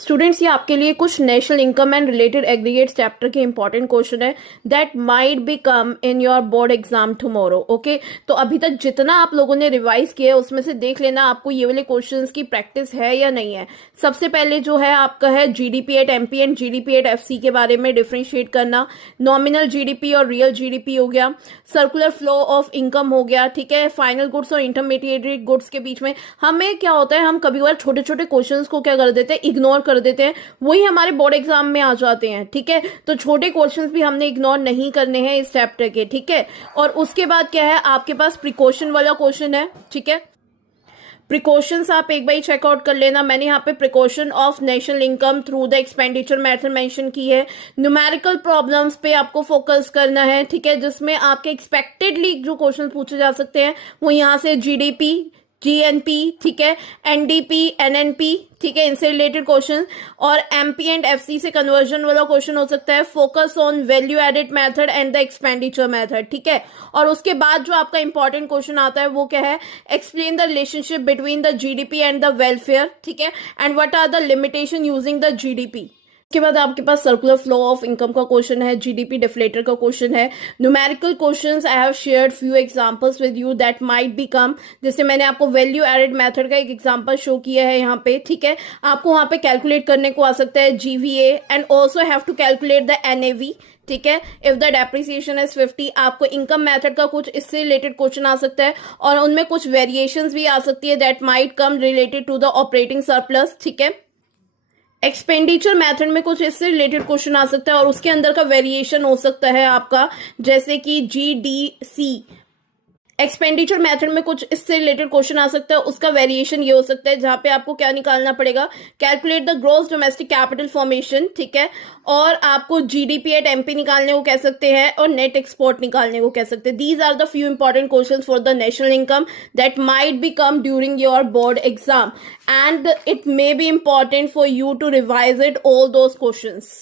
Students, ये आपके लिए कुछ national income and related aggregate chapter के इंपॉर्टेंट क्वेश्चन है that might be come in your board exam tomorrow. Okay, तो अभी तक जितना आप लोगों ने रिवाइज किया है उसमें से देख लेना आपको ये वाले क्वेश्चंस की प्रैक्टिस है या नहीं है। सबसे पहले जो है आपका है GDP at MP and GDP at FC के बारे में डिफरेंशिएट करना। नॉमिनल जीडीपी और रियल जीडीपी हो गया। सर्कुलर फ्लो ऑफ इनकम हो गया। ठीक है, फाइनल गुड्स और इंटरमीडिएट गुड्स के बीच में हमें क्या होता है, हम कभी बार छोटे छोटे क्वेश्चंस को क्या कर देते हैं, इग्नोर कर देते हैं, वही हमारे बोर्ड एग्जाम में आ जाते हैं। ठीक है, तो छोटे क्वेश्चंस भी हमने इग्नोर नहीं करने हैं इस चैप्टर के। ठीक है, और उसके बाद क्या है, आपके पास प्रिकॉशन वाला क्वेश्चन है। ठीक है, प्रिकॉशंस आप एक बार चेकआउट कर लेना। मैंने यहाँ पे precaution of national income through the expenditure method mention की है। न्यूमेरिकल प्रॉब्लम्स पे आपको फोकस करना है। ठीक है, जिसमें आपके एक्सपेक्टेडली जो क्वेश्चन पूछे जा सकते हैं वो यहाँ से जीडीपी, जीएनपी, ठीक है, एनडीपी, एनएनपी, ठीक है, इनसे रिलेटेड क्वेश्चन, और एमपी एंड एफसी से कन्वर्जन वाला क्वेश्चन हो सकता है। Focus on value added method and the expenditure method. ठीक है, और उसके बाद जो आपका इंपॉर्टेंट क्वेश्चन आता है वो क्या है, explain the relationship between the GDP and the welfare. ठीक है, and what are the limitation using the GDP. उसके बाद आपके पास सर्कुलर फ्लो ऑफ इनकम का क्वेश्चन है, जीडीपी डिफ्लेटर का क्वेश्चन है, numerical questions. I have shared few examples with you that might be come. जैसे मैंने आपको वैल्यू एडेड मेथड का एक एग्जांपल शो किया है यहाँ पे। ठीक है, आपको वहां पे कैलकुलेट करने को आ सकता है GVA and also have to calculate the NAV. ठीक है, इफ द डेप्रिसिएशन इज 50, आपको इनकम मेथड का कुछ इससे रिलेटेड क्वेश्चन आ सकता है, और उनमें कुछ वेरिएशंस भी आ सकती है that might come related to the operating surplus. ठीक है, एक्सपेंडिचर मेथड में कुछ इससे रिलेटेड क्वेश्चन आ सकता है और उसके अंदर का वेरिएशन हो सकता है आपका, जैसे कि जीडीसी। एक्सपेंडिचर मेथड में कुछ इससे रिलेटेड क्वेश्चन आ सकता है, उसका वेरिएशन ये हो सकता है जहां पे आपको क्या निकालना पड़ेगा, calculate the gross domestic capital formation. ठीक है, और आपको जीडीपी एट एमपी निकालने को कह सकते हैं और नेट एक्सपोर्ट निकालने को कह सकते हैं। These are the few important question for the national income that might be come during your board exam, and it may be important for you to revise it all those questions.